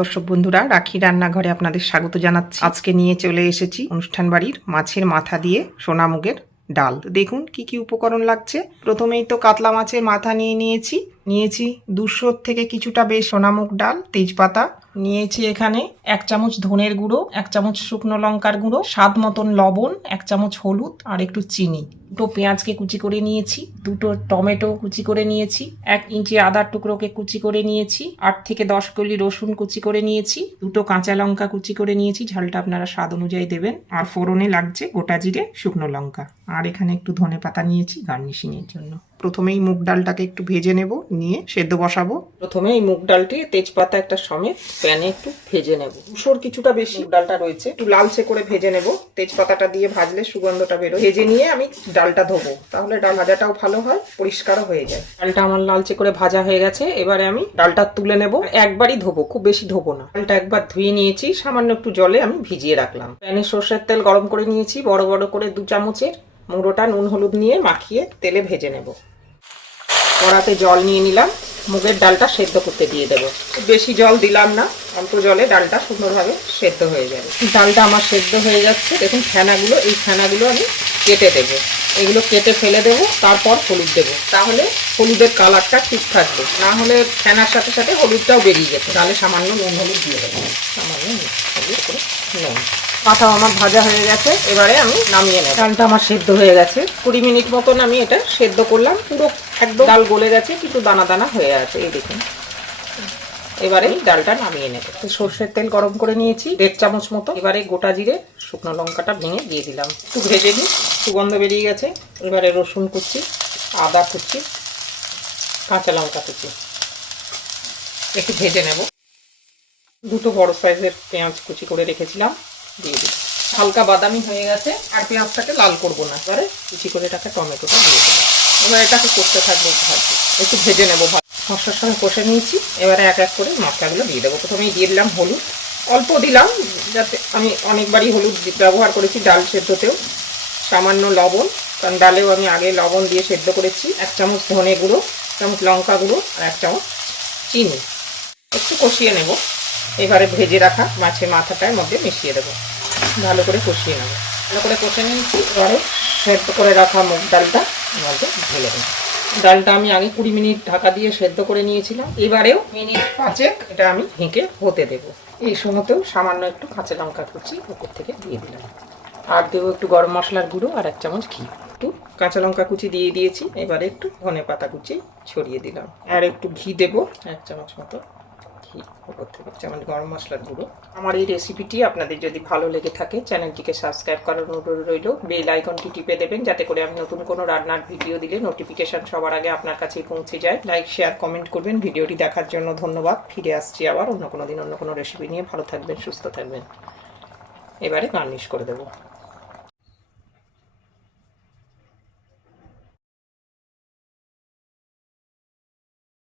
দর্শক বন্ধুরা, রাখি রান্নাঘরে আপনাদের স্বাগত জানাচ্ছি। আজকে নিয়ে চলে এসেছি অনুষ্ঠান বাড়ির মাছের মাথা দিয়ে সোনামুগের ডাল। দেখুন কি কি উপকরণ লাগছে। প্রথমেই তো কাতলা মাছের মাথা নিয়েছি 200 থেকে কিছুটা বেশ সোনামুগ ডাল, তেজপাতা নিয়েছি, এখানে 1 চামচ ধনের গুঁড়ো, 1 চামচ শুকনো লঙ্কার গুঁড়ো, স্বাদ মতন লবণ, 1 চামচ হলুদ আর একটু চিনি। 2 পেঁয়াজকে কুচি করে নিয়েছি, 2 টমেটো কুচি করে নিয়েছি, 1 ইঞ্চি আদার টুকরোকে কুচি করে নিয়েছি, 8 থেকে 10 কলি রসুন কুচি করে নিয়েছি, 2 কাঁচা লঙ্কা কুচি করে নিয়েছি, ঝালটা আপনারা স্বাদ অনুযায়ী দেবেন। আর ফোড়নে লাগছে গোটা জিরে, শুকনো লঙ্কা, আর এখানে একটু ধনে পাতা নিয়েছি গার্নিশিং এর জন্য। প্রথমেই মুগ ডালটাকে একটু ভেজে নেব, নিয়ে সেদ্ধ বসাবো। প্রথমে এই মুগ ডালটি তেজপাতা একটা সমেত প্যানে একটু ভেজে নেব। দুশোর কিছুটা বেশি মুগ ডালটা রয়েছে, একটু লালচে করে ভেজে নেব। তেজপাতাটা দিয়ে ভাজলে সুগন্ধটা বেরোয়। ভেজে নিয়ে আমি ডালটা ধোবো, তাহলে ডাল ভাজাটাও ভালো হয়, পরিষ্কারও হয়ে যায়। ডালটা আমার লালচে করে ভাজা হয়ে গেছে, এবারে আমি ডালটা তুলে নেব। একবারই ধোবো, খুব বেশি ধোবো না। ডালটা একবার ধুয়ে নিয়েছি, সামান্য একটু জলে আমি ভিজিয়ে রাখলাম। প্যানে সর্ষের তেল গরম করে নিয়েছি, বড় বড় করে 2 চামচের। মুড়োটা নুন হলুদ নিয়ে মাখিয়ে তেলে ভেজে নেব। কড়াতে জল নিয়ে নিলাম, মুগের ডালটা সেদ্ধ করতে দিয়ে দেবো। খুব বেশি জল দিলাম না, অল্প জলে ডালটা সুন্দরভাবে সেদ্ধ হয়ে যাবে। ডালটা আমার সেদ্ধ হয়ে যাচ্ছে। দেখুন ফেনাগুলো, এই ফেনাগুলো আমি কেটে দেবো। এগুলো কেটে ফেলে দেবো, তারপর হলুদ দেবো, তাহলে হলুদের কালারটা ঠিক থাকবে। না হলে ফেনার সাথে সাথে হলুদটাও বেরিয়ে যেত। তাহলে সামান্য নুন হলুদ দিয়ে দেবো, সামান্য হলুদ করে নুন। মাথা আমার ভাজা হয়ে গেছে, এবারে আমি নামিয়ে নেব। ডালটা আমার সেদ্ধ হয়ে গেছে, 20 মিনিট মতন আমি এটা সেদ্ধ করলাম। পুরো একদম ডাল গলে গেছে, কিন্তু দানা দানা হয়ে আছে, এই দেখুন। এবারে ডালটা নামিয়ে নেব। সর্ষের তেল গরম করে নিয়েছি 1.5 চামচ মতো। এবারে গোটা জিরে, শুকনো লঙ্কাটা ভেঙে দিয়ে দিলাম। একটু ভেজে নিই, সুগন্ধ বেরিয়ে গেছে। এবারে রসুন কুচি, আদা কুচি, কাঁচা লঙ্কা কুচি একটু ভেজে নেব। 2 বড় সাইজের পেঁয়াজ কুচি করে রেখেছিলাম, দিয়ে দিই। হালকা বাদামি হয়ে গেছে, আর পেঁয়াজটাকে লাল করবো না। এবারে কুচি করে রাখা টমেটোটা দিয়ে দেবো। এবার এটাকে কষতে থাকবো, একটু ভেজে নেবো। মশলার সঙ্গে কষে নিয়েছি, এবারে এক এক করে মশলাগুলো দিয়ে দেবো। প্রথমেই দিয়ে দিলাম হলুদ, অল্প দিলাম, যাতে আমি অনেকবারই হলুদ ব্যবহার করেছি ডাল সেদ্ধতেও। সামান্য লবণ, কারণ ডালেও আমি আগে লবণ দিয়ে সেদ্ধ করেছি। 1 চামচ ধনে গুঁড়ো, 1 চামচ লঙ্কা গুঁড়ো আর 1 চামচ চিনি। একটু কষিয়ে নেব। এবারে ভেজে রাখা মাছের মাথাটার মধ্যে মিশিয়ে দেবো, ভালো করে কষিয়ে নেব। ভালো করে কষে নিয়েছি, এবারে সেদ্ধ করে রাখা মুগ ডালটা মধ্যে ঢেলে দেবো। ডালটা আমি আগে 20 মিনিট ঢাকা দিয়ে সেদ্ধ করে নিয়েছিলাম। এবারেও মিনিট 5 এটা আমি ঢেকে হতে দেবো। এই সময়তেও সামান্য একটু কাঁচা লঙ্কা কুচি উপর থেকে দিয়ে দিলাম, আর দেবো একটু গরম মশলার গুঁড়ো আর 1 চামচ ঘি। একটু কাঁচা লঙ্কা কুচি দিয়ে দিয়েছি, এবারে একটু ধনে পাতা কুচি ছড়িয়ে দিলাম, আর একটু ঘি দেবো, 1 চামচ মতো ঘি উপর থেকে, 1 চামচ গরম মশলার গুঁড়ো। আমার এই রেসিপিটি আপনাদের যদি ভালো লেগে থাকে, চ্যানেলটিকে সাবস্ক্রাইব করার অনুরোধ রইল। বেল আইকনটি টিপে দেবেন, যাতে করে আমি নতুন কোনো রান্নার ভিডিও দিলে নোটিফিকেশন সবার আগে আপনার কাছেই পৌঁছে যায়। লাইক, শেয়ার, কমেন্ট করবেন। ভিডিওটি দেখার জন্য ধন্যবাদ। ফিরে আসছি আবার অন্য কোনো দিন অন্য কোনো রেসিপি নিয়ে। ভালো থাকবেন, সুস্থ থাকবেন। এবারে গার্নিশ করে দেবো।